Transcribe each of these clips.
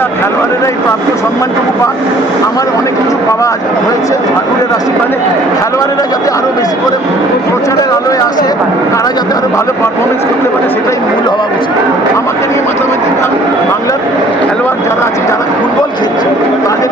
ক্রীড়া খেলোয়াড়েরাই প্রাপ্য সম্মানটুকু পাক, আমার অনেক কিছু পাওয়া হয়েছে ঠাকুরের আশীর্বাদে। খেলোয়াড়েরা যাতে আরও বেশি করে প্রচারের আলোয় আসে, তারা যাতে আরও ভালো পারফরমেন্স করতে পারে, সেটাই মূল হওয়া উচিত। আমাকে নিয়ে মাথা মাথি বাংলার খেলোয়াড় যারা আছে, যারা ফুটবল খেলছে, তাদের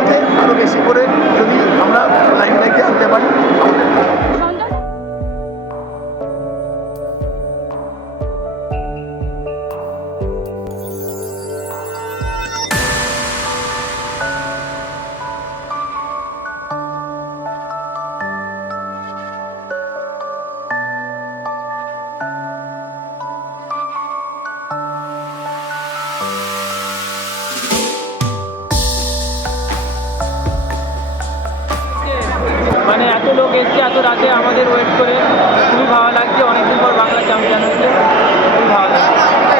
এসছে এত রাতে আমাদের ওয়েট করে। খুবই ভালো লাগছে অনেকদিন পর বাংলা চ্যাম্পিয়ন হচ্ছে খুবই ভালো লাগছে।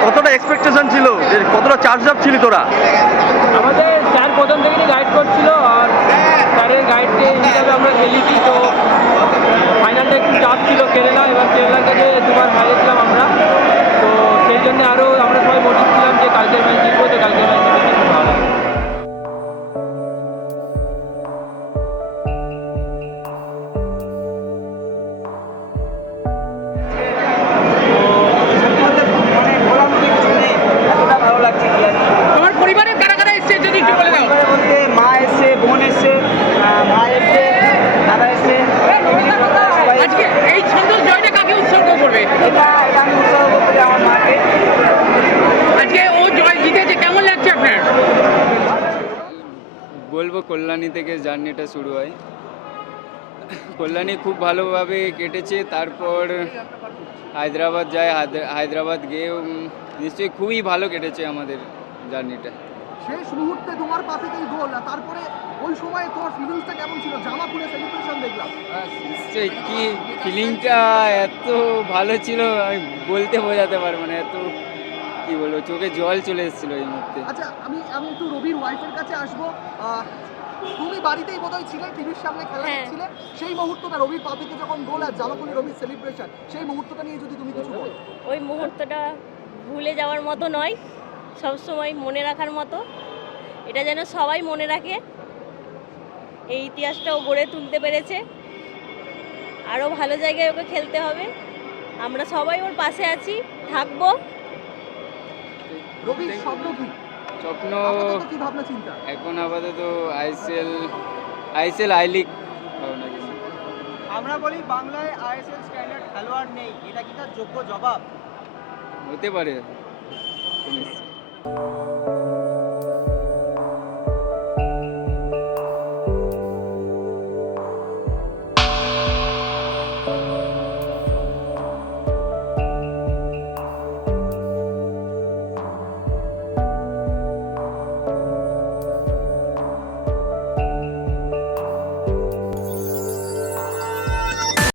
কতটা এক্সপেকটেশন ছিল? যে কতটা চার্জ আপ ছিলি তোরা? আমাদের স্যার প্রথম থেকেই গাইড করছিল আর স্যারের গাইড হিসাবে আমরা খেলেছি তো ফাইনালটা কল্যাণী থেকে জার্নিটা শুরু হয়। কল্যাণী খুব ভালোভাবে কেটেছে তারপর হায়দ্রাবাদ যায় হায়দ্রাবাদ গিয়ে নিশ্চয়ই খুবই ভালো কেটেছে আমাদের জার্নিটা। শেষ মুহূর্তে তোমার পা থেকেই গোল তারপরে ওই সময় তোমার ফিলিংসটা কেমন ছিল? জামা খুলে সেলিব্রেশন দেখলাম। নিশ্চয়ই কি ফিলিংটা এত ভালো ছিল আমি বলতে বোঝাতে পারব না এত কি বলব চোখে জল চলে এসেছিল এই মুহূর্তে। আচ্ছা আমি আমি একটু রবির ওয়াইফের কাছে আসব তুমি বাড়িতেই বোধহয় ছিলে টিভির সামনে খেলা হ্যাঁ। দেখছিলে সেই মুহূর্তটা রবির পা থেকে যখন গোল আর জামা খুলে রবির সেলিব্রেশন সেই মুহূর্তটা নিয়ে যদি তুমি কিছু বলো। ওই মুহূর্তটা ভুলে যাওয়ার মতো নয় সব সময় মনে রাখার মতো। এটা যেন সবাই মনে রাখে। এই ইতিহাসটাও গড়ে তুলতে পেরেছে। আরও ভালো জায়গায় ওকে খেলতে হবে। আমরা সবাই ওর পাশে আছি থাকব। রবির স্বপ্ন কি? স্বপ্ন কি ভাবনা চিন্তা? এখন আপাতত আইসিএল আইসিএল আই লিগ আমরা বলি বাংলায় আইএসএল স্ট্যান্ডার্ড খেলোয়াড় নেই এটা কি তার যোগ্য জবাব? হতে পারে